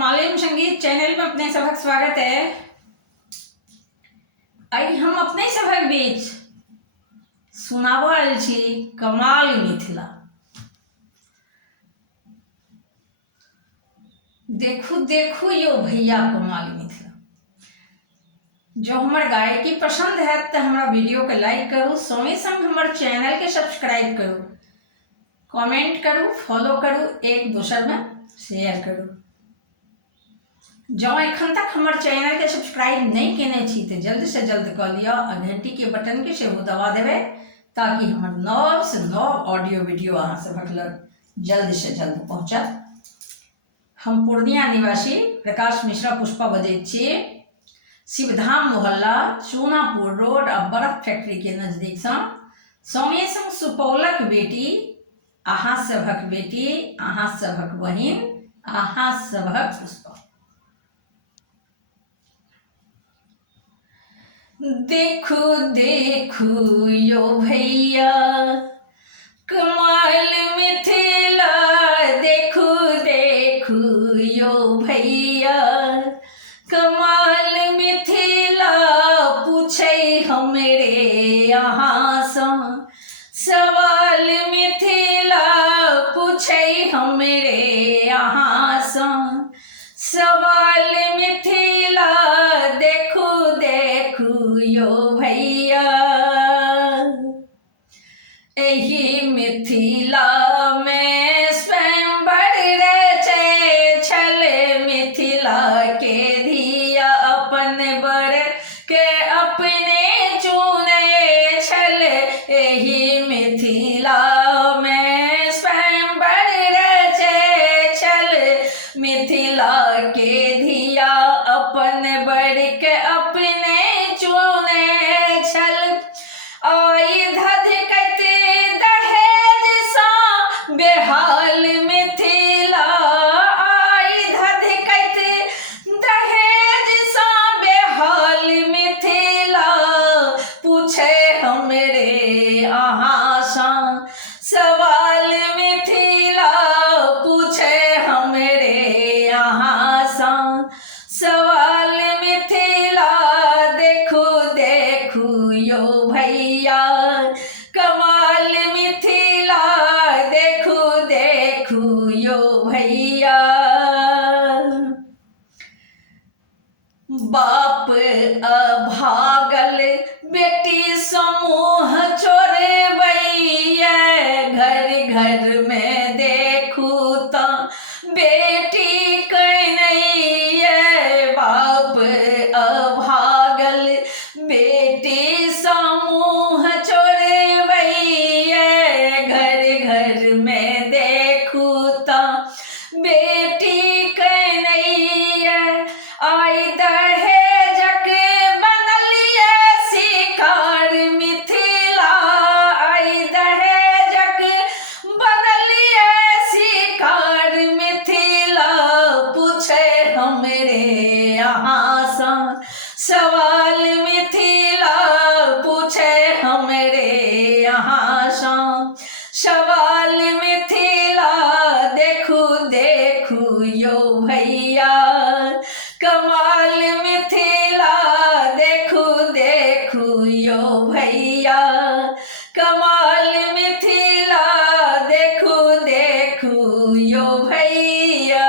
मालूम संगीत चैनल में अपने सभक स्वागत है। आई हम अपने सभक बीच सुनावल छी कमाल मिथिला। देखू देखू यो भैया कमाल मिथिला। जो हमार गायकी पसंद है तो हमारा वीडियो के लाइक करू, संगे संग हमारे चैनल के सब्सक्राइब करू, कमेंट करू, फॉलो करू, एक दूसर में शेयर करू। जो एखन तक हमारे चैनल के सब्सक्राइब नहीं केने छी तो जल्द से जल्द कर लिया और घंटी के बटन के सेहो दबा देवे ताकि हमार नव से नव ऑडियो वीडियो अहाँ सभक लग जल्द से जल्द पहुँचा। हम पूर्णिया निवासी प्रकाश मिश्रा पुष्पा बजैत छी। शिवधाम मोहल्ला सोनापुर रोड आ बर्फ फैक्ट्री के नजदीक संगे संग सुपौलक बेटी, अहाँ सभक बेटी, अहाँ सभक बहिन, अहाँ सभक पुष्पा। देखू देखू यो भैया कमाल मिथिला, देखू देखू यो भैया कमाल मिथिला, पूछे हमरे यहाँ सवाल मिथिला, पूछे हमरे यहाँ सवाल मिथिला, देखू देखू यो भैया। एही मिथिला में स्वयंवर रचे छल, मिथिला के धिया अपन बर के अपने चुने छल। एही मिथिला में स्वयंवर रचे छल, मिथिला के धिया अपन बर के अपने चुने छल। आई धधकत दहेज सा बेहाल मिथिला, आई धधकत दहेज सा बेहाल मिथिला, पूछे हमरे अहाँ सवाल मिथिला, पूछे हमरे अहाँ सवाल मिथिला, देखू देखू यो भैया कमाल मिथिला, देखू देखू यो भैया। बाप अभागल बेटी समूह चोरबैया, घर घर में देखू तो बेटी कन्हैया। बाप अभागल बेटी समूह चोरबैया, घर घर में देखू तो बेटी कन्हैया। आई दहेजक बनलिए शिकार मिथिला, आई दहेजक बनलिए शिकार मिथिला, पूछे हमरे यहाँ सवाल मिथिला, पूछे हमरे यहाँ सवाल मिथिला, देखू देखू यो भैया कमाल मिथिला, देखू देखू यो भैया कमाल मिथिला, देखू देखू यो भैया।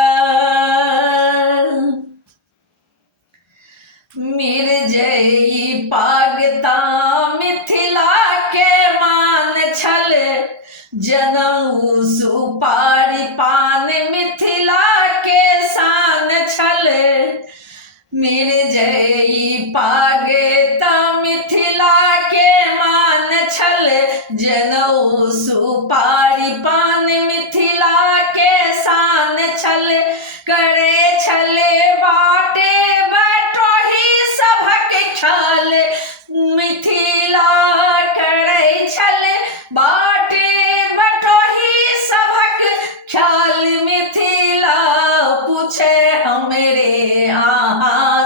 मिर्जई पागता मिथिला के मान छल, जनऊ सुपारी पान मिथिला के शान छल। मिर्जई पागता मिथिला के मान छल, जनऊ सुपारी पान मिथिला के शान छल। करे छले बाटे बटोही सभक ख्याल, मिथिला करे छले बाटे बटोही सभक ख्याल मिथिला, पूछे हमरे अहाँ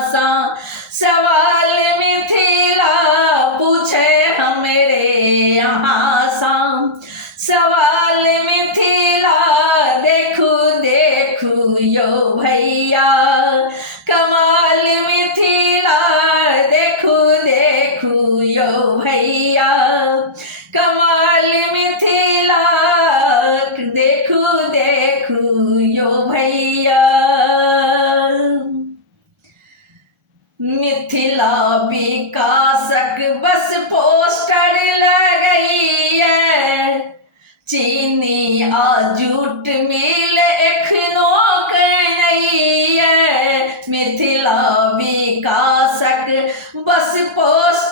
सवाल मिथिला, पूछे हमरे यहाँ सवाल मिथिला। भैया मिथिला विकासक बस पोस्टर लगई है चीनी आ जूट मिल एखनो नहीं है मिथिला विकासक बस पोस्टर